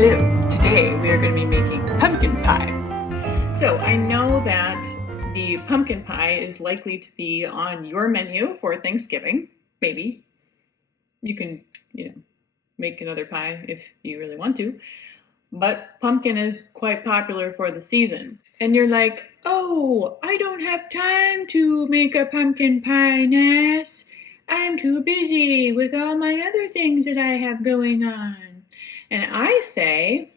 Hello, today we are going to be making pumpkin pie. So I know that the pumpkin pie is likely to be on your menu for Thanksgiving. Maybe you can, make another pie if you really want to. But pumpkin is quite popular for the season. And you're like, oh, I don't have time to make a pumpkin pie, Ness. I'm too busy with all my other things that I have going on. And I say,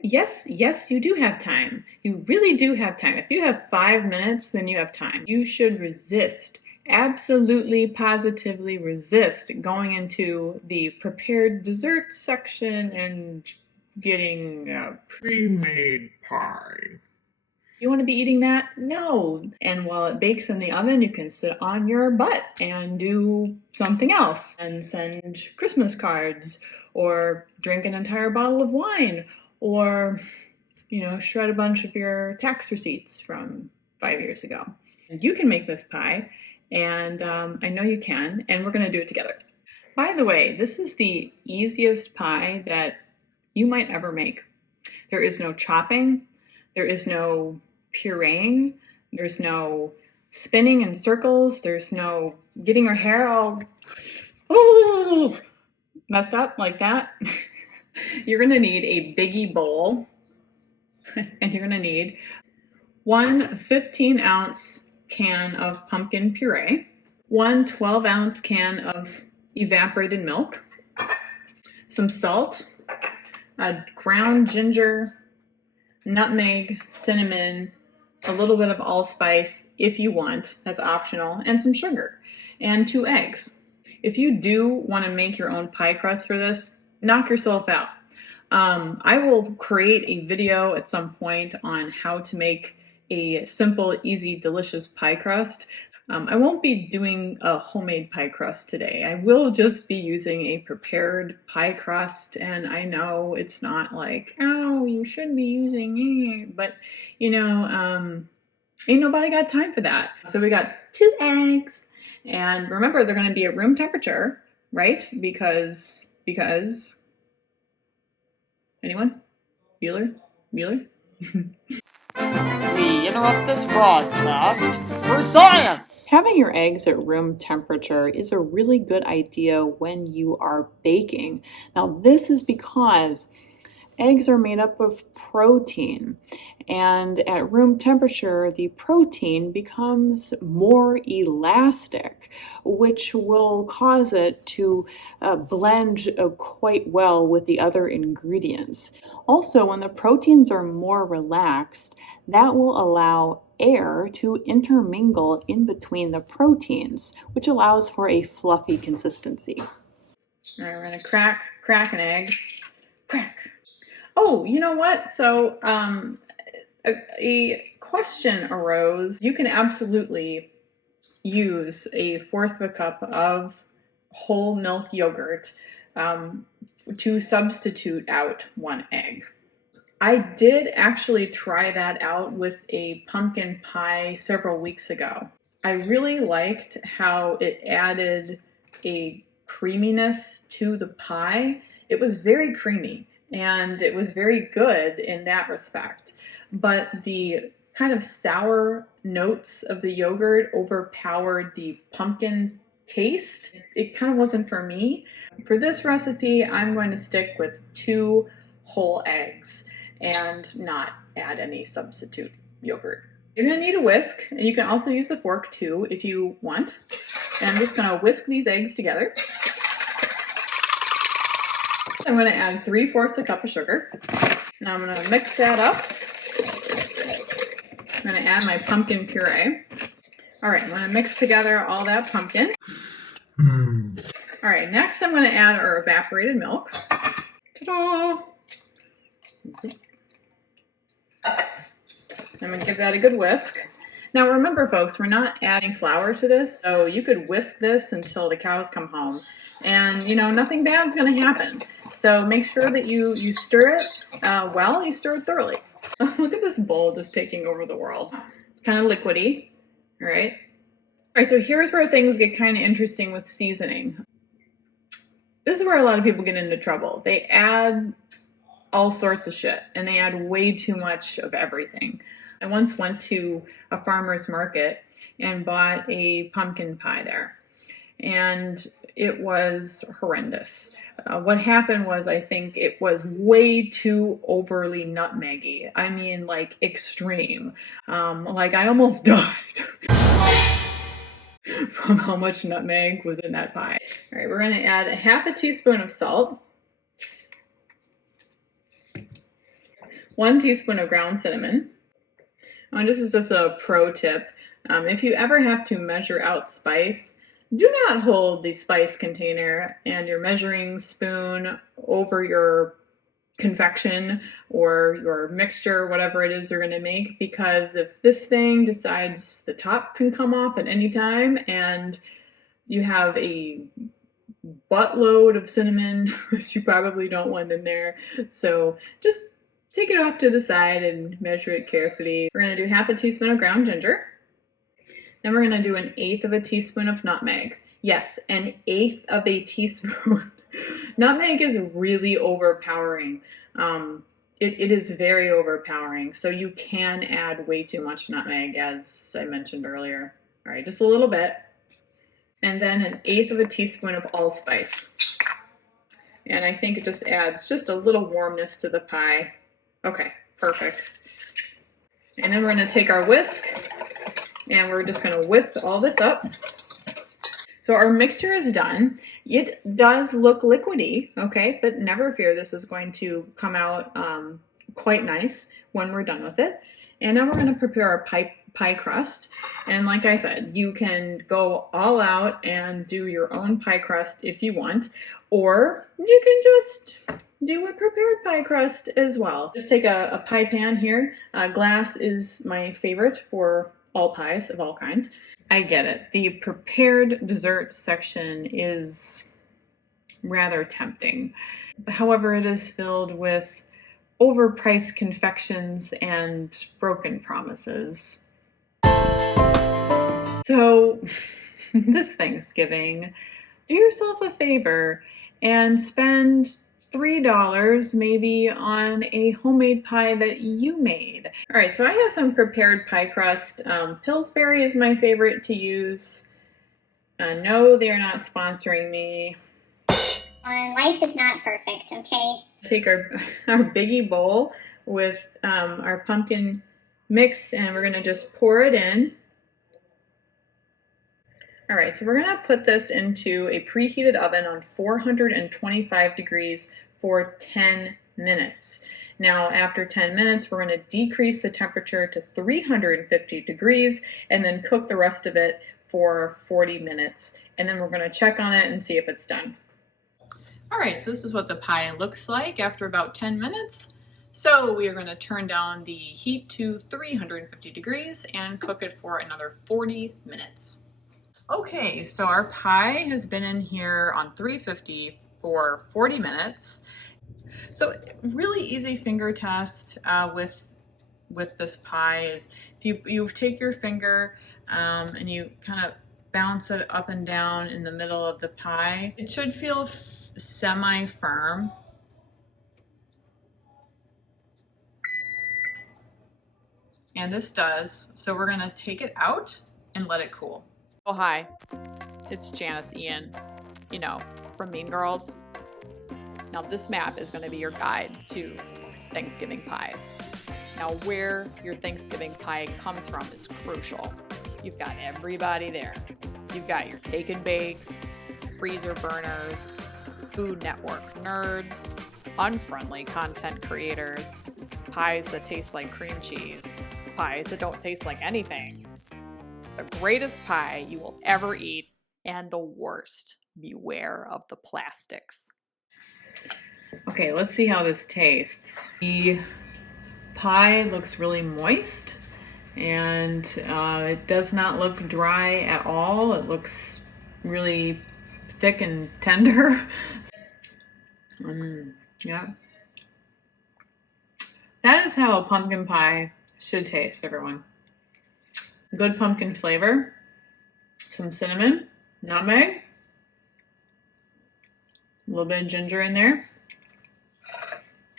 yes, you do have time. You really do have time. If you have 5 minutes, then you have time. You should resist, absolutely, positively resist going into the prepared desserts section and getting a pre-made pie. You want to be eating that? No. And while it bakes in the oven, you can sit on your butt and do something else and send Christmas cards or drink an entire bottle of wine or, shred a bunch of your tax receipts from 5 years ago. And you can make this pie, and I know you can, and we're going to do it together. By the way, this is the easiest pie that you might ever make. There is no chopping, there is no pureeing, there's no spinning in circles, there's no getting your hair all messed up like that. You're going to need a biggie bowl, and you're going to need one 15-ounce can of pumpkin puree, one 12-ounce can of evaporated milk, some salt, ground ginger, nutmeg, cinnamon, a little bit of allspice if you want, that's optional, and some sugar, and 2 eggs. If you do want to make your own pie crust for this, knock yourself out. I will create a video at some point on how to make a simple, easy, delicious pie crust. I won't be doing a homemade pie crust today. I will just be using a prepared pie crust, and I know it's not like, oh, you should be using it, but ain't nobody got time for that. So we got 2 eggs, and remember they're going to be at room temperature, right? Because anyone? Bueller? We interrupt this broadcast for science! Having your eggs at room temperature is a really good idea when you are baking. Now, this is because eggs are made up of protein, and at room temperature, the protein becomes more elastic, which will cause it to blend quite well with the other ingredients. Also, when the proteins are more relaxed, that will allow air to intermingle in between the proteins, which allows for a fluffy consistency. All right, we're gonna crack an egg. Crack. Oh, you know what? So a question arose. You can absolutely use a 1/4 of a cup of whole milk yogurt to substitute out 1 egg. I did actually try that out with a pumpkin pie several weeks ago. I really liked how it added a creaminess to the pie. It was very creamy, and it was very good in that respect. But the kind of sour notes of the yogurt overpowered the pumpkin taste. It kind of wasn't for me. For this recipe, I'm going to stick with 2 whole eggs and not add any substitute yogurt. You're going to need a whisk, and you can also use a fork too if you want. And I'm just going to whisk these eggs together. I'm going to add 3/4 a cup of sugar. Now I'm going to mix that up. I'm going to add my pumpkin puree. All right, I'm going to mix together all that pumpkin. All right, next I'm going to add our evaporated milk. Ta-da! I'm going to give that a good whisk. Now remember, folks, we're not adding flour to this, so you could whisk this until the cows come home. And, nothing bad's going to happen. So make sure that you stir it well, you stir it thoroughly. Look at this bowl just taking over the world. It's kind of liquidy, all right? All right, so here's where things get kind of interesting with seasoning. This is where a lot of people get into trouble. They add all sorts of shit, and they add way too much of everything. I once went to a farmer's market and bought a pumpkin pie there, and it was horrendous. What happened was, I think it was way too overly nutmeggy. I mean, like extreme. Like I almost died from how much nutmeg was in that pie. All right, we're going to add a half a teaspoon of salt, 1 teaspoon of ground cinnamon. And this is just a pro tip. If you ever have to measure out spice, do not hold the spice container and your measuring spoon over your confection or your mixture, whatever it is you're going to make, because if this thing decides the top can come off at any time and you have a buttload of cinnamon that you probably don't want in there, so just take it off to the side and measure it carefully. We're going to do half a teaspoon of ground ginger. Then we're going to do 1/8 of a teaspoon of nutmeg. Yes, 1/8 of a teaspoon. Nutmeg is really overpowering. It is very overpowering. So you can add way too much nutmeg, as I mentioned earlier. All right, just a little bit. And then 1/8 of a teaspoon of allspice. And I think it just adds just a little warmness to the pie. Okay, perfect. And then we're going to take our whisk and we're just going to whisk all this up. So our mixture is done. It does look liquidy, okay, but never fear, this is going to come out quite nice when we're done with it. And now we're going to prepare our pie crust. And like I said, you can go all out and do your own pie crust if you want, or you can just do a prepared pie crust as well. Just take a pie pan here. Glass is my favorite for all pies of all kinds. I get it. The prepared dessert section is rather tempting. However, it is filled with overpriced confections and broken promises. So this Thanksgiving, do yourself a favor and spend $3 maybe on a homemade pie that you made. All right, so I have some prepared pie crust. Pillsbury is my favorite to use. No, they're not sponsoring me. Life is not perfect, okay? Take our biggie bowl with our pumpkin mix, and we're gonna just pour it in. All right, so we're gonna put this into a preheated oven on 425 degrees for 10 minutes. Now, after 10 minutes, we're gonna decrease the temperature to 350 degrees and then cook the rest of it for 40 minutes. And then we're gonna check on it and see if it's done. All right, so this is what the pie looks like after about 10 minutes. So we are gonna turn down the heat to 350 degrees and cook it for another 40 minutes. Okay, so our pie has been in here on 350 for 40 minutes. So really easy finger test with this pie is if you take your finger and you kind of bounce it up and down in the middle of the pie, it should feel semi-firm. And this does, so we're gonna take it out and let it cool. Oh, hi, it's Janice Ian, you know, from Mean Girls. Now this map is gonna be your guide to Thanksgiving pies. Now where your Thanksgiving pie comes from is crucial. You've got everybody there. You've got your take and bakes, freezer burners, Food Network nerds, unfriendly content creators, pies that taste like cream cheese, pies that don't taste like anything, the greatest pie you will ever eat, and the worst. Beware of the plastics. Okay, let's see how this tastes. The pie looks really moist, and it does not look dry at all. It looks really thick and tender. Yeah. That is how a pumpkin pie should taste, everyone. Good pumpkin flavor, some cinnamon, nutmeg, a little bit of ginger in there.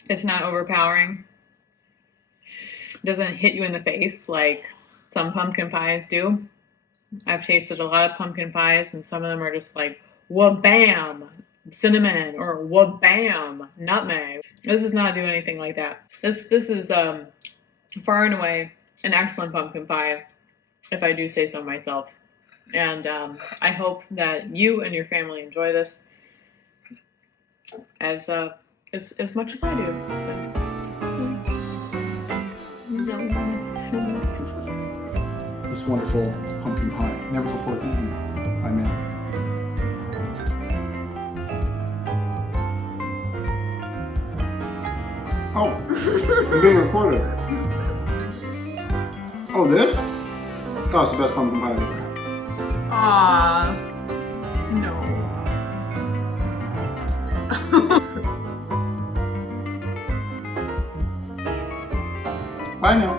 It's not overpowering. It doesn't hit you in the face like some pumpkin pies do. I've tasted a lot of pumpkin pies, and some of them are just like, wha-bam, cinnamon, or wha-bam, nutmeg. This does not do anything like that. This is far and away an excellent pumpkin pie, if I do say so myself. And I hope that you and your family enjoy this as much as I do. This wonderful pumpkin pie, never before eaten by men. Oh, I'm being recorded. Oh, this? Oh, it's the best pumpkin pie I've ever had. Aww. No. Bye now.